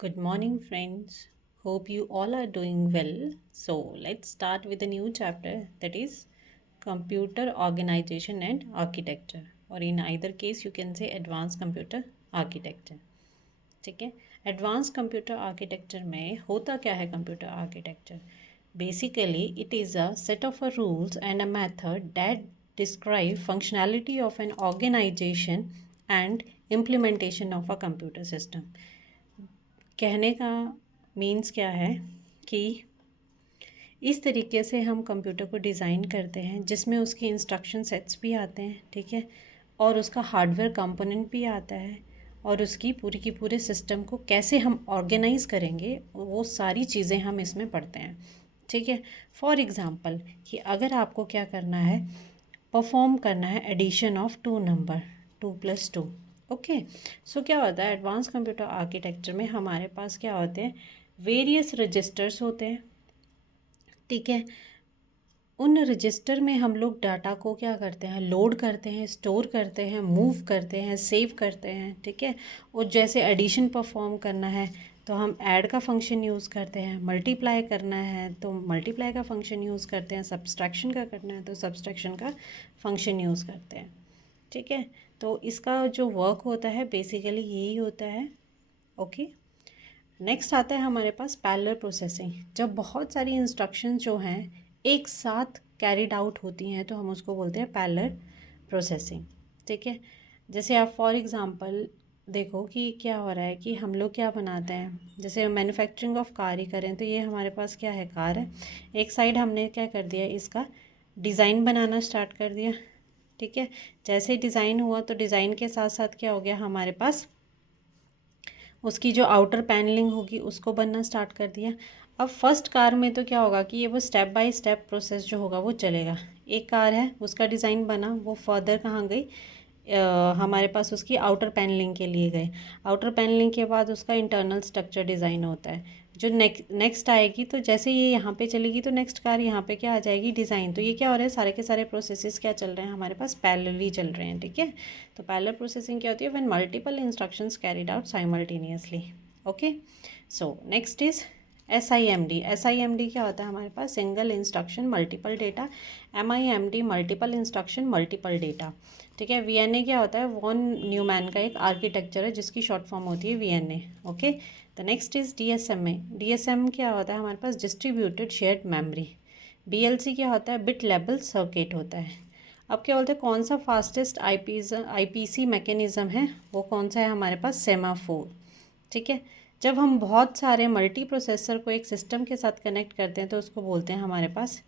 Good morning, friends. Hope you all are doing well. So, let's start with a new chapter that is computer organization and architecture. Or in either case, you can say advanced computer architecture. ठीक है. Advance computer architecture में होता क्या है computer architecture? Basically it is a set of a rules and a method that describe functionality of an organization and implementation of a computer system. कहने का means क्या है कि इस तरीके से हम कंप्यूटर को डिज़ाइन करते हैं जिसमें उसकी इंस्ट्रक्शन सेट्स भी आते हैं, ठीक है, और उसका हार्डवेयर कंपोनेंट भी आता है और उसकी पूरी की पूरे सिस्टम को कैसे हम ऑर्गेनाइज़ करेंगे वो सारी चीज़ें हम इसमें पढ़ते हैं, ठीक है. फॉर एग्ज़ाम्पल कि अगर आपको क्या करना है, परफॉर्म करना है addition of two number 2+2. Okay. So क्या होता है एडवांस कंप्यूटर आर्किटेक्चर में हमारे पास क्या होते हैं, वेरियस रजिस्टर्स होते हैं, ठीक है. उन रजिस्टर में हम लोग डाटा को क्या करते हैं, लोड करते हैं, स्टोर करते हैं, मूव करते हैं, सेव करते हैं, ठीक है. और जैसे एडिशन परफॉर्म करना है तो हम ऐड का फंक्शन यूज़ करते हैं, मल्टीप्लाई करना है तो मल्टीप्लाई का फंक्शन यूज़ करते हैं, सब्सट्रैक्शन का करना है तो सब्सट्रैक्शन का फंक्शन यूज़ करते हैं, ठीक है. तो इसका जो वर्क होता है बेसिकली यही होता है. ओके. नेक्स्ट आता है हमारे पास पैरेलल प्रोसेसिंग. जब बहुत सारी इंस्ट्रक्शन जो हैं एक साथ कैरिड आउट होती हैं तो हम उसको बोलते हैं पैरेलल प्रोसेसिंग, ठीक है. जैसे आप फॉर एग्ज़ाम्पल देखो कि क्या हो रहा है कि हम लोग क्या बनाते हैं, जैसे मैन्युफैक्चरिंग ऑफ कार ही करें तो ये हमारे पास क्या है, कार है. एक साइड हमने क्या कर दिया, इसका डिज़ाइन बनाना स्टार्ट कर दिया, ठीक है. जैसे ही डिज़ाइन हुआ तो डिज़ाइन के साथ साथ क्या हो गया हमारे पास, उसकी जो आउटर पैनलिंग होगी उसको बनना स्टार्ट कर दिया. अब फर्स्ट कार में तो क्या होगा कि ये वो स्टेप बाय स्टेप प्रोसेस जो होगा वो चलेगा. एक कार है, उसका डिज़ाइन बना, वो फर्दर कहाँ गई, हमारे पास उसकी आउटर पैनलिंग के लिए गए. आउटर पैनलिंग के बाद उसका इंटरनल स्ट्रक्चर डिज़ाइन होता है जो नेक्स्ट आएगी. तो जैसे ये यहाँ पे चलेगी तो नेक्स्ट कार यहाँ पे क्या आ जाएगी, डिज़ाइन. तो ये क्या हो रहा है, सारे के सारे प्रोसेसेस क्या चल रहे हैं हमारे पास, पैरेलली चल रहे हैं, ठीक है. तो पैरेलल प्रोसेसिंग क्या होती है, when multiple instructions carried out simultaneously. Okay. So next is SIMD. SIMD क्या होता है हमारे पास, single instruction multiple data. MIMD multiple instruction multiple data, ठीक है. VNA क्या होता है, वॉन न्यूमैन का एक आर्किटेक्चर है जिसकी शॉर्ट फॉर्म होती है VNA. Okay. The next is DSMA. DSM क्या होता है हमारे पास, डिस्ट्रीब्यूटेड शेयर्ड मेमोरी. BLC क्या होता है, बिट लेवल सर्किट होता है. अब क्या बोलते हैं, कौन सा फास्टेस्ट IPC मैकेनिज़्म है, वो कौन सा है हमारे पास, सेमाफोर, ठीक है. जब हम बहुत सारे मल्टी प्रोसेसर को एक सिस्टम के साथ कनेक्ट करते हैं तो उसको बोलते हैं हमारे पास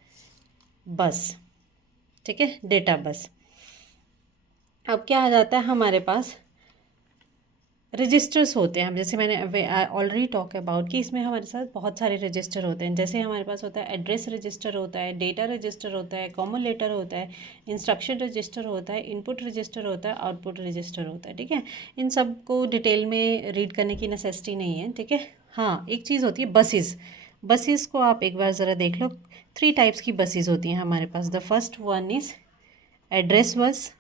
बस, ठीक है, डेटा बस. अब क्या आ जाता है हमारे पास, रजिस्टर्स होते हैं. हम जैसे मैंने ऑलरेडी टॉक अबाउट कि इसमें हमारे साथ बहुत सारे रजिस्टर होते हैं. जैसे हमारे पास होता है एड्रेस रजिस्टर होता है, डेटा रजिस्टर होता है, कॉमन लेटर होता है, इंस्ट्रक्शन रजिस्टर होता है, इनपुट रजिस्टर होता है, आउटपुट रजिस्टर होता है, ठीक है. इन सब को डिटेल में रीड करने की नेसेसिटी नहीं है, ठीक है. हाँ, एक चीज़ होती है बसेस. बसेस को आप एक बार ज़रा देख लो. 3 टाइप्स की बसेस होती हैं हमारे पास. The first one is address bus,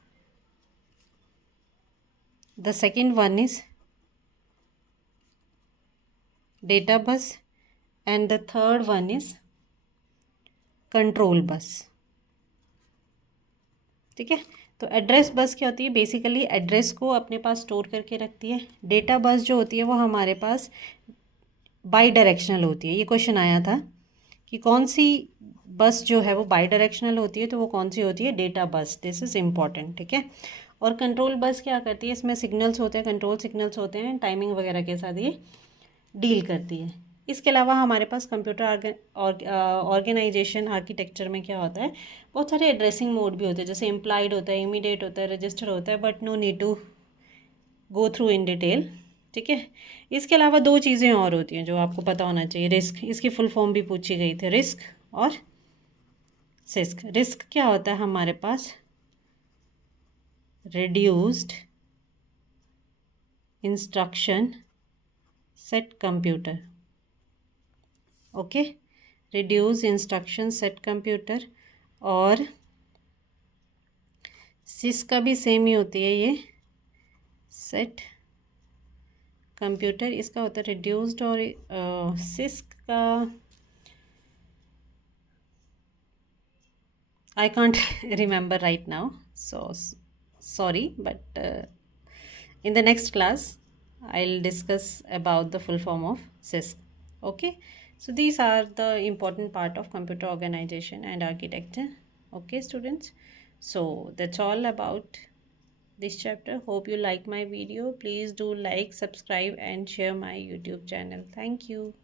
the second one is data bus, and the third one is control bus, ठीक है. तो एड्रेस बस क्या होती है, बेसिकली एड्रेस को अपने पास स्टोर करके रखती है. डेटा बस जो होती है वो हमारे पास बाई डायरेक्शनल होती है. ये क्वेश्चन आया था कि कौन सी बस जो है वो बाई डायरेक्शनल होती है, तो वो कौन सी होती है, data bus. This is important, ठीक है. और कंट्रोल बस क्या करती है, इसमें सिग्नल्स होते हैं, कंट्रोल सिग्नल्स होते हैं, टाइमिंग वगैरह के साथ ये डील करती है. इसके अलावा हमारे पास कंप्यूटर ऑर्गेनाइजेशन आर्किटेक्चर में क्या होता है, बहुत सारे एड्रेसिंग मोड भी होते हैं. जैसे इम्प्लाइड होता है, इमीडिएट होता है, रजिस्टर होता है, but no need to go through in detail, ठीक है. इसके अलावा 2 चीज़ें और होती हैं जो आपको पता होना चाहिए. रिस्क, इसकी फुल फॉर्म भी पूछी गई थी, रिस्क और सिस्क. रिस्क क्या होता है हमारे पास, reduced instruction set computer. Okay. Reduce instruction set computer. और सिस का भी सेम ही होती है ये, सेट कंप्यूटर इसका होता है रिड्यूस्ड, और सिस्क का I can't remember right now. So sorry, but in the next class, I'll discuss about the full form of CISC. Okay. So these are the important part of computer organization and architecture. Okay, students. So that's all about this chapter. Hope you like my video. Please do like, subscribe, and share my YouTube channel. Thank you.